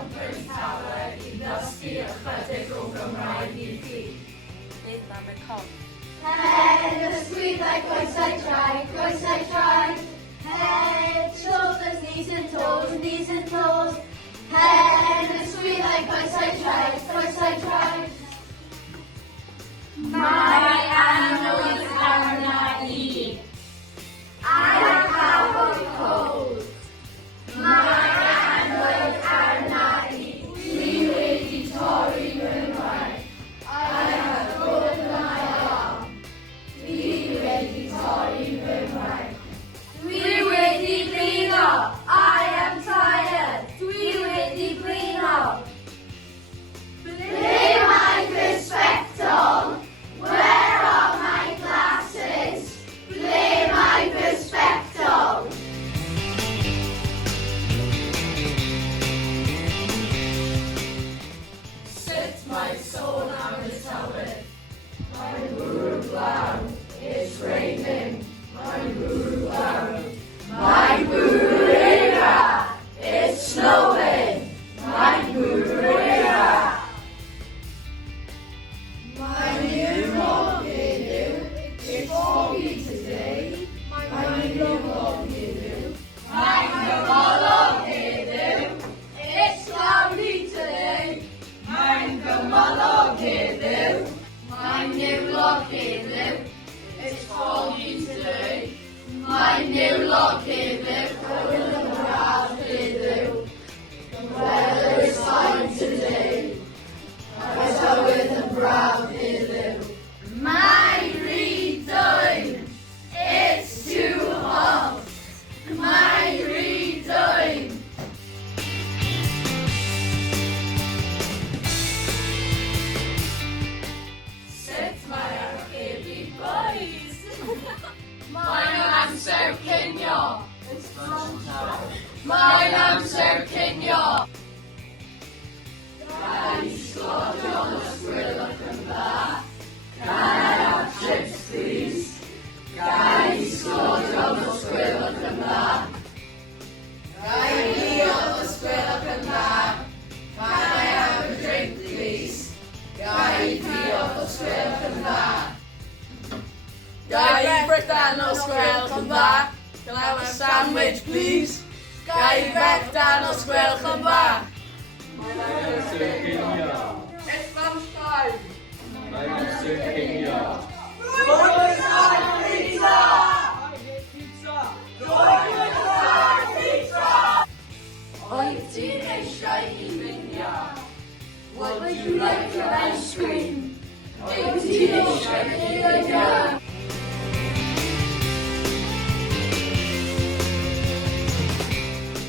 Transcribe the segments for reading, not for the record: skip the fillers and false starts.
Diwrnod Bryn Tawe I ddysgu ychydig o Gymraeg I chi. Beth am y corff? Hen ysgwyddau goesau traed. Head, shoulders, knees and toes. Hen ysgwyddau goesau traed. Mae anwyl arna I. I have a cold. Mae anwyl arna I. Dwi wedi torri fy mraig. I have broken my arm. Dwi wedi torri fy mraig. Dwi wedi blino. I am tired. Dwi wedi blino. Ble mae fy sbectol? Where are my glasses? Ble mae fy sbectol? Sut mae sôn am y tywydd? Mae'n bwrw glaw. It's raining. Mae'n bwrw glaw. Mae'n bwrw eira. It's snowing. Mae'n bwrw eira. Mae'n Diwrnod heddiw. It's foggy today. Mae'n Diwrnod heddiw. Mae'n gymylog heddiw. It's cloudy today. Mae'n gymylog heddiw. Mae'n niwlog heddiw. It's foggy today. Mae'n niwlog heddiw. Hwyl yn braf heddiw. The weather is fine today. Mae tywydd yn braf heddiw. Mae'n rhy dwym. It's too hot. Mae'n rhy dwym. Sut mae archebu boys? Mae'n amser cinio. Mae'n amser cinio. Can I scodio on the squill of the bar? Can I have chips, please? Can I scodio on the squill of the bar? Can I be on the squill of the bar? Can I have a drink, please? Can I be on the squill of the bar? Gai Brydan o sgwelch yn dda. Can I have a sandwich, please? Gai Brydan o sgwelch yn dda. It's lunchtime. Oed ti'n eisiau I finio? Would you like your ice cream? Oed ti'n eisiau I finio?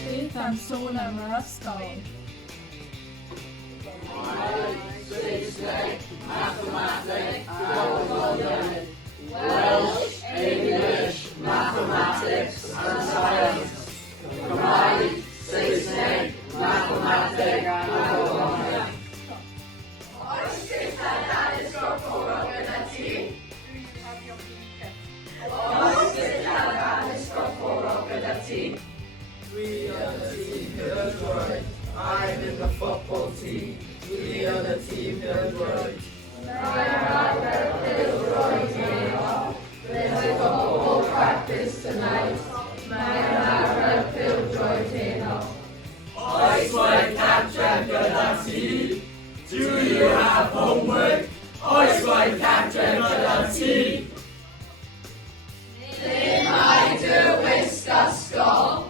Beth am sôn am yr ysgol? Saesneg, mathematics, Welsh, English, mathematics and science. Cymraeg, Saesneg, mathematics and Welsh. Oes gyda Danis Gorfforol gyda ti? Oes gyda Danis Gorfforol gyda ti? We are the team Diwrnod. I'm in the football team. We are the team Diwrnod. There's a football practice tonight. Oes mae captain gyda ti? Do you have homework? Oes mae captain gyda ti? Ble mae dy wisg ysgol?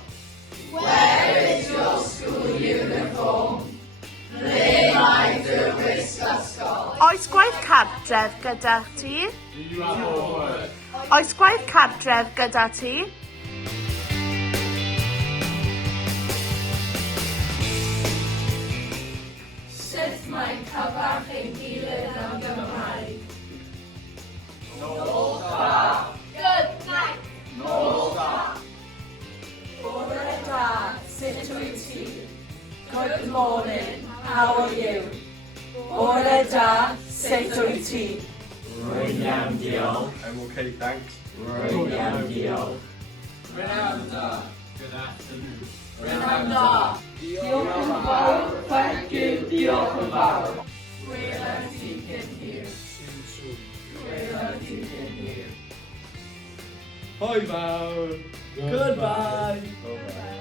Where is your school uniform? Ble mae dy wisg ysgol? Oes gwaith cartref gyda ti? Do you have homework? Oes gwaith cartref gyda ti? Sut mae'n cyfarch ein gilydd am Gymraeg? Nôl da. Good night! Nôl da. Bore da, sut wyt ti? Good morning, how are you? Bore da, sut wyt ti? Rwy'n iawn, diolch. I'm okay, thanks. Rwy'n iawn, diolch. Renanda. Good afternoon. Diwrnod da. Diolch yn fawr, thank you, diolch yn fawr. Gwela ti cyn hir. Gwela ti cyn hir. Hoi fawr. Goodbye. Goodbye.